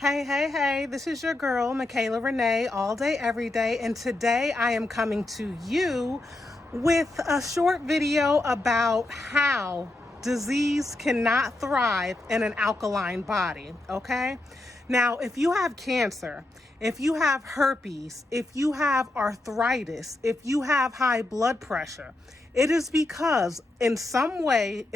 Hey, this is your girl, Michaela Renee, all day, every day. And today I am coming to you with a short video about how disease cannot thrive in an alkaline body, okay? Now, if you have cancer, if you have herpes, if you have arthritis, if you have high blood pressure, it is because in some way,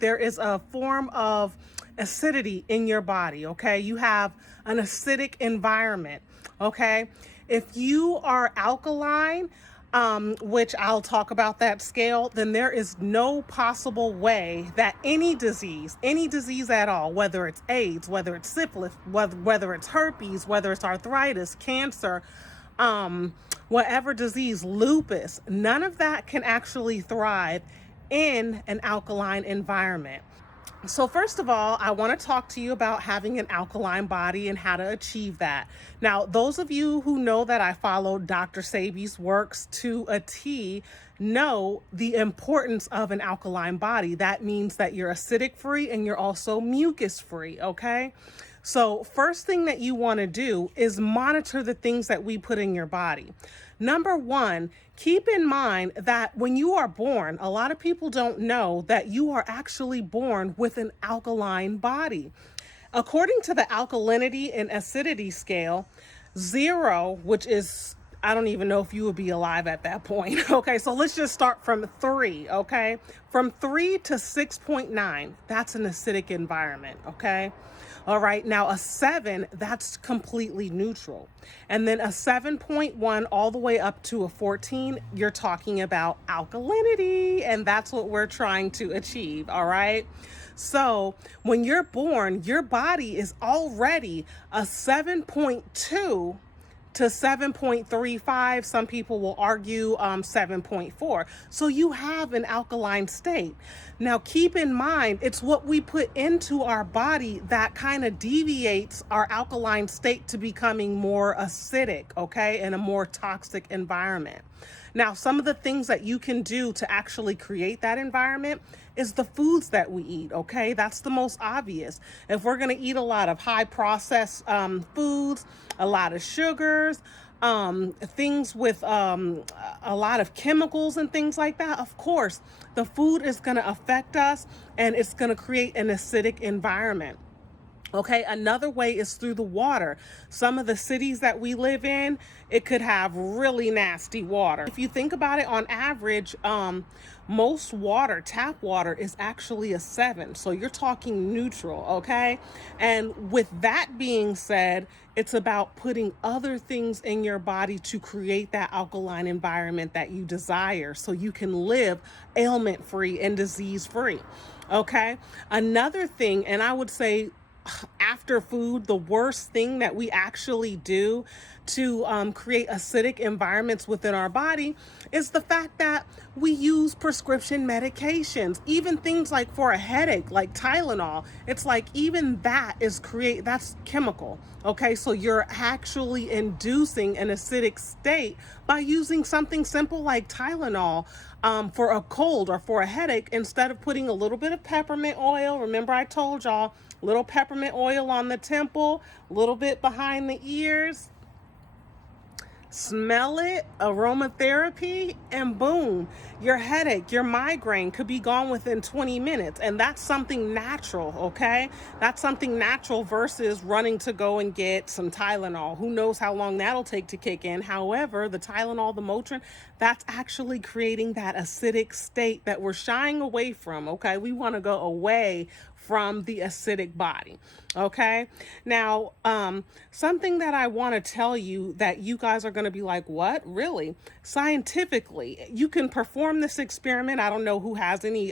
there is a form of acidity in your body, okay? You have an acidic environment, okay? If you are alkaline, which I'll talk about that scale, then there is no possible way that any disease at all, whether it's AIDS, whether it's syphilis, whether it's herpes, whether it's arthritis, cancer, whatever disease, lupus, none of that can actually thrive in an alkaline environment. So first of all, I want to talk to you about having an alkaline body and how to achieve that. Now, those of you who know that I follow Dr. Sebi's works to a T know the importance of an alkaline body. That means that you're acidic free and you're also mucus free, okay? So first thing that you want to do is monitor the things that we put in your body. Number one, keep in mind that when you are born, a lot of people don't know that you are actually born with an alkaline body. According to the alkalinity and acidity scale, 0, which is, I don't even know if you would be alive at that point. Okay, so let's just start from 3, okay? From 3 to 6.9, that's an acidic environment, okay? All right, now a 7, that's completely neutral. And then a 7.1 all the way up to a 14, you're talking about alkalinity, and that's what we're trying to achieve, all right? So when you're born, your body is already a 7.2 to 7.35. Some people will argue 7.4. So you have an alkaline state. Now keep in mind, it's what we put into our body that kind of deviates our alkaline state to becoming more acidic, okay, in a more toxic environment. Now, some of the things that you can do to actually create that environment is the foods that we eat, okay? That's the most obvious. If we're going to eat a lot of high processed foods, a lot of sugars, things with a lot of chemicals and things like that, of course, the food is going to affect us and it's going to create an acidic environment. Okay, another way is through the water. Some of the cities that we live in, it could have really nasty water. If you think about it, on average, most water, tap water, is actually a 7. So you're talking neutral, okay? And with that being said, it's about putting other things in your body to create that alkaline environment that you desire so you can live ailment free and disease free, okay? Another thing, and I would say, after food, the worst thing that we actually do to create acidic environments within our body is the fact that we use prescription medications, even things like for a headache, like Tylenol. It's like even that's chemical. Okay, so you're actually inducing an acidic state by using something simple like Tylenol for a cold or for a headache, instead of putting a little bit of peppermint oil. Remember, I told y'all, little peppermint oil on the temple, a little bit behind the ears. Smell it, aromatherapy, and boom, your headache, your migraine could be gone within 20 minutes. And that's something natural, okay? That's something natural versus running to go and get some Tylenol. Who knows how long that'll take to kick in. However, the Tylenol, the Motrin, that's actually creating that acidic state that we're shying away from, okay? We want to go away from the acidic body, okay? Now, something that I want to tell you that you guys are going to be like, what? Really? Scientifically, you can perform this experiment. I don't know who has any,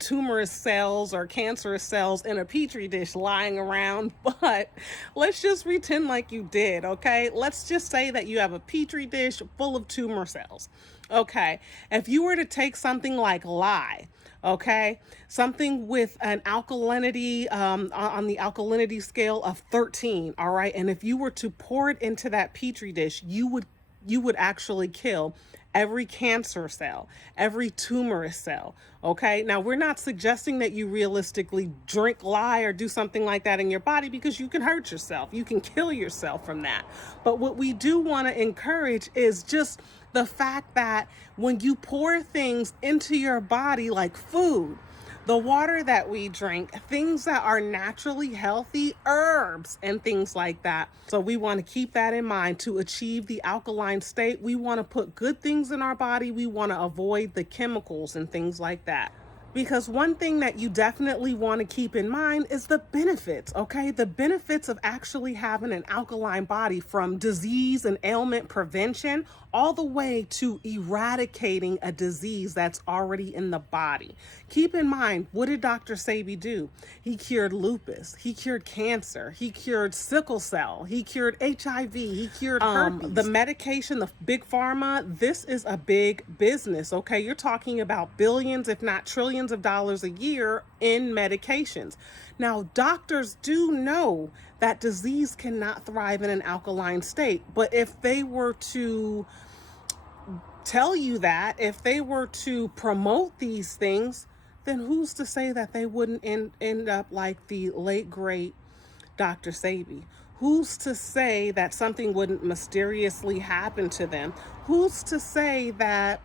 tumorous cells or cancerous cells in a petri dish lying around, but let's just pretend like you did, okay? Let's just say that you have a petri dish full of tumor cells. Okay, if you were to take something like lye, okay, something with an alkalinity, on the alkalinity scale of 13, all right, and if you were to pour it into that petri dish, you would actually kill every cancer cell, every tumorous cell. Okay, now we're not suggesting that you realistically drink, lie, or do something like that in your body, because you can hurt yourself. You can kill yourself from that. But what we do want to encourage is just the fact that when you pour things into your body like food, the water that we drink, things that are naturally healthy, herbs and things like that. So we want to keep that in mind to achieve the alkaline state. We want to put good things in our body. We want to avoid the chemicals and things like that. Because one thing that you definitely want to keep in mind is the benefits, okay? The benefits of actually having an alkaline body, from disease and ailment prevention all the way to eradicating a disease that's already in the body. Keep in mind, what did Dr. Sebi do? He cured lupus, he cured cancer, he cured sickle cell, he cured HIV, he cured herpes. The medication, the big pharma, this is a big business, okay? You're talking about billions, if not trillions of dollars a year in medications. Now, doctors do know that disease cannot thrive in an alkaline state, but if they were to tell you that, if they were to promote these things, then who's to say that they wouldn't end up like the late great Dr. Sebi? Who's to say that something wouldn't mysteriously happen to them? Who's to say that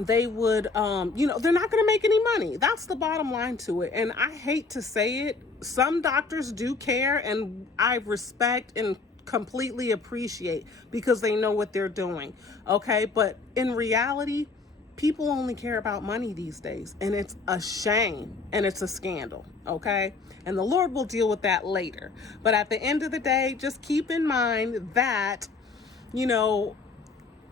they would, they're not going to make any money? That's the bottom line to it. And I hate to say it, some doctors do care, and I respect and completely appreciate, because they know what they're doing. Okay. But in reality, people only care about money these days, and it's a shame and it's a scandal. Okay. And the Lord will deal with that later. But at the end of the day, just keep in mind that,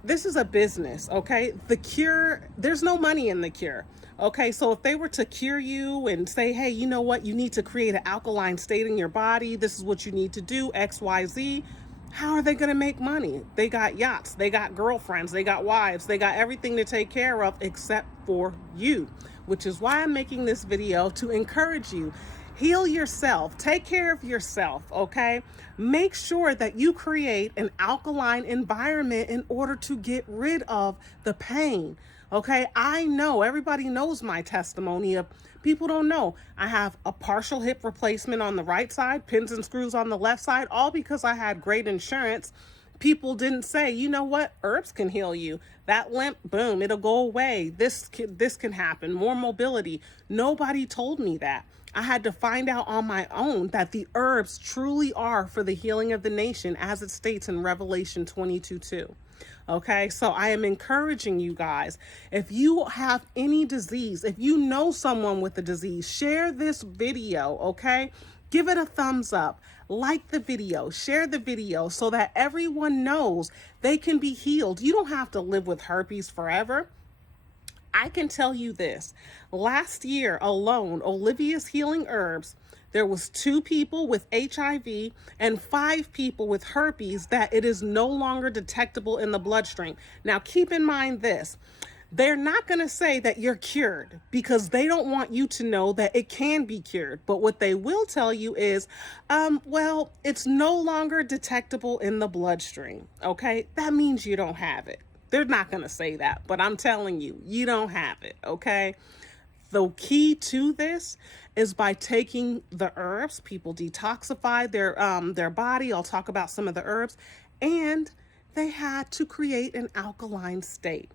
this is a business, okay? The cure, there's no money in the cure, okay? So if they were to cure you and say, hey, you know what? You need to create an alkaline state in your body. This is what you need to do, X, Y, Z. How are they going to make money? They got yachts, they got girlfriends, they got wives, they got everything to take care of except for you, which is why I'm making this video, to encourage you. Heal yourself. Take care of yourself, okay? Make sure that you create an alkaline environment in order to get rid of the pain, okay? I know, everybody knows my testimony of, people don't know, I have a partial hip replacement on the right side, pins and screws on the left side, all because I had great insurance. People didn't say, you know what, herbs can heal you. That limp, boom, it'll go away. This can happen, more mobility. Nobody told me that. I had to find out on my own that the herbs truly are for the healing of the nation, as it states in Revelation 22:2. Okay, so I am encouraging you guys, if you have any disease, if you know someone with a disease, share this video, okay? Give it a thumbs up, like the video, share the video, so that everyone knows they can be healed. You don't have to live with herpes forever. I can tell you this, last year alone, Olivia's Healing Herbs, there was 2 people with HIV and 5 people with herpes that it is no longer detectable in the bloodstream. Now, keep in mind this, they're not going to say that you're cured, because they don't want you to know that it can be cured. But what they will tell you is, well, it's no longer detectable in the bloodstream. Okay, that means you don't have it. They're not going to say that, but I'm telling you, you don't have it, okay? The key to this is by taking the herbs. People detoxify their body. I'll talk about some of the herbs, and they had to create an alkaline state.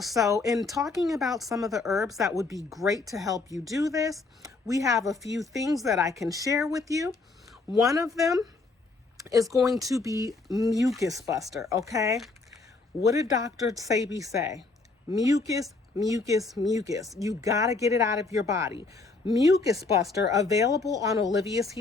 So in talking about some of the herbs that would be great to help you do this, we have a few things that I can share with you. One of them is going to be mucus buster, okay? What did Dr. Sebi say? Mucus, mucus, mucus. You gotta get it out of your body. Mucus Buster, available on OLIVIA'S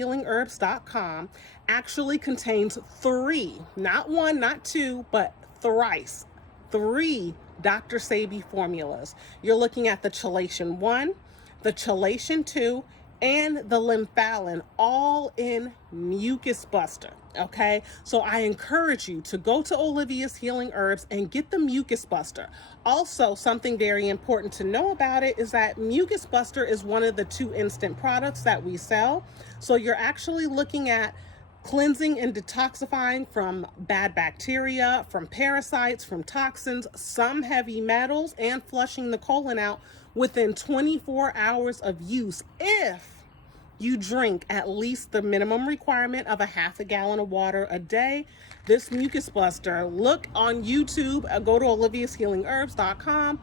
actually contains 3, not 1, not 2, but thrice, 3 Dr. Sebi formulas. You're looking at the chelation 1, the chelation 2, and the lymphalin, all in Mucus Buster, okay? So I encourage you to go to Olivia's Healing Herbs and get the Mucus Buster. Also, something very important to know about it is that Mucus Buster is one of the 2 instant products that we sell. So you're actually looking at cleansing and detoxifying from bad bacteria, from parasites, from toxins, some heavy metals, and flushing the colon out within 24 hours of use if you drink at least the minimum requirement of a half a gallon of water a day. This mucus buster, look on YouTube, go to OLIVIA'S.com.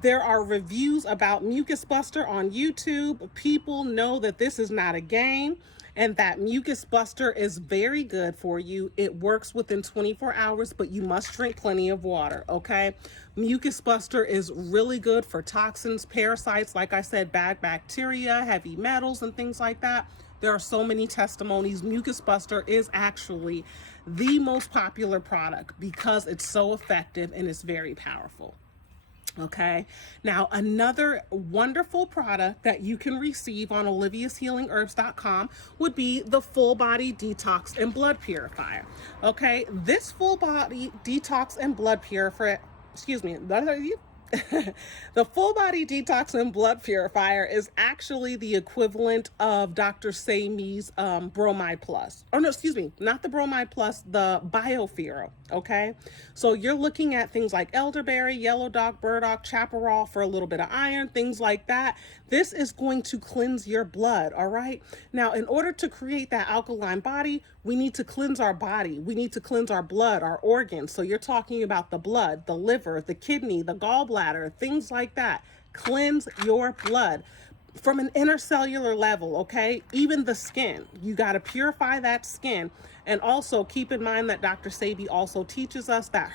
There are reviews about mucus buster on YouTube. People know that this is not a game and that mucus buster is very good for you. It works within 24 hours, but you must drink plenty of water, okay? Mucus buster is really good for toxins, parasites, like I said, bad bacteria, heavy metals, and things like that. There are so many testimonies. Mucus buster is actually the most popular product because it's so effective and it's very powerful. Okay, now another wonderful product that you can receive on OLIVIA'SHealingHerbs.com would be the Full Body Detox and Blood Purifier. Okay, this Full Body Detox and Blood Purifier, the Full Body Detox and Blood Purifier is actually the equivalent of Dr. Sebi's Bromide Plus. Oh no, excuse me, not the Bromide Plus, the BioFero, okay? So you're looking at things like elderberry, yellow dog, burdock, chaparral for a little bit of iron, things like that. This is going to cleanse your blood, all right? Now, in order to create that alkaline body, we need to cleanse our body. We need to cleanse our blood, our organs. So you're talking about the blood, the liver, the kidney, the gallbladder, things like that. Cleanse your blood from an intercellular level, okay? Even the skin, you got to purify that skin. And also keep in mind that Dr. Sebi also teaches us that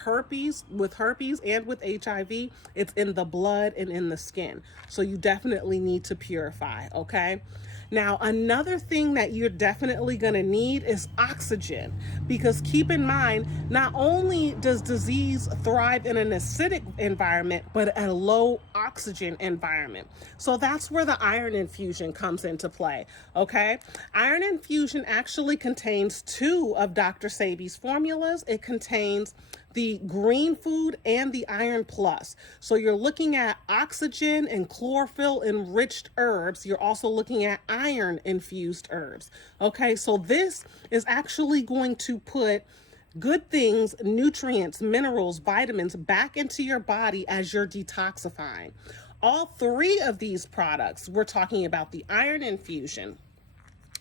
with herpes and with HIV, it's in the blood and in the skin. So you definitely need to purify, okay? Now, another thing that you're definitely going to need is oxygen, because keep in mind, not only does disease thrive in an acidic environment, but a low oxygen environment. So that's where the iron infusion comes into play, okay? Iron infusion actually contains 2 of Dr. Sebi's formulas. It contains the green food and the iron plus. So you're looking at oxygen and chlorophyll enriched herbs. You're also looking at iron infused herbs. Okay, so this is actually going to put good things, nutrients, minerals, vitamins back into your body as you're detoxifying. All 3 of these products, we're talking about the iron infusion,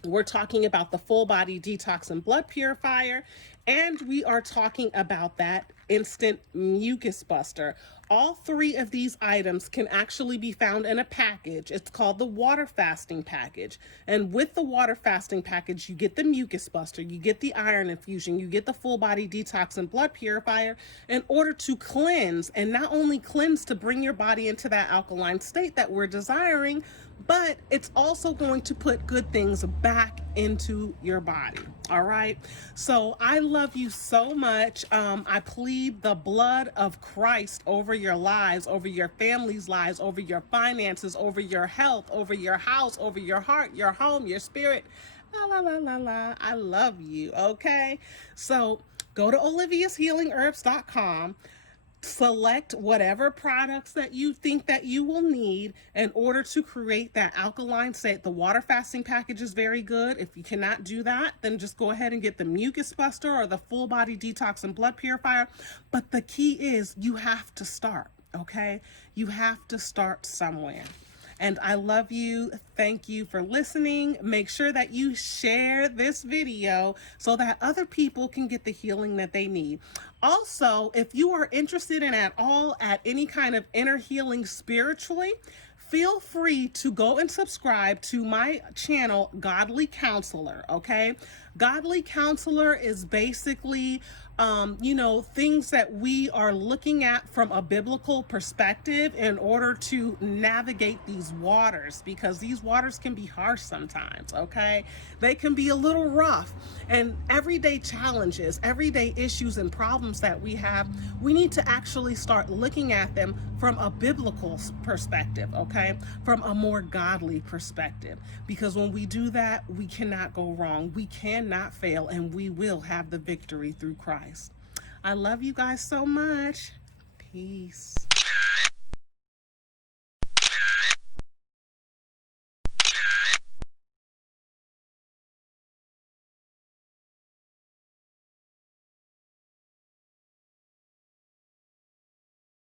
we're talking about the Full Body Detox and Blood Purifier, and we are talking about that instant mucus buster. All 3 of these items can actually be found in a package. It's called the water fasting package. And with the water fasting package, you get the mucus buster, you get the iron infusion, you get the Full Body Detox and Blood Purifier in order to cleanse, and not only cleanse to bring your body into that alkaline state that we're desiring, but it's also going to put good things back into your body. All right. So I love you so much. I plead the blood of Christ over your lives, over your family's lives, over your finances, over your health, over your house, over your heart, your home, your spirit. La, la, la, la, la. I love you. Okay. So go to OLIVIA'SHealingHerbs.com. Select whatever products that you think that you will need in order to create that alkaline state. The water fasting package is very good. If you cannot do that, then just go ahead and get the mucus buster or the Full Body Detox and Blood Purifier. But the key is you have to start, okay? You have to start somewhere. And I love you. Thank you for listening. Make sure that you share this video so that other people can get the healing that they need. Also, if you are interested in at any kind of inner healing spiritually, feel free to go and subscribe to my channel, Godly Counselor, okay? Godly Counselor is basically, things that we are looking at from a biblical perspective in order to navigate these waters, because these waters can be harsh sometimes, okay? They can be a little rough, and everyday challenges, everyday issues and problems that we have, we need to actually start looking at them from a biblical perspective, okay? From a more godly perspective, because when we do that, we cannot go wrong. We cannot fail, and we will have the victory through Christ. I love you guys so much. Peace.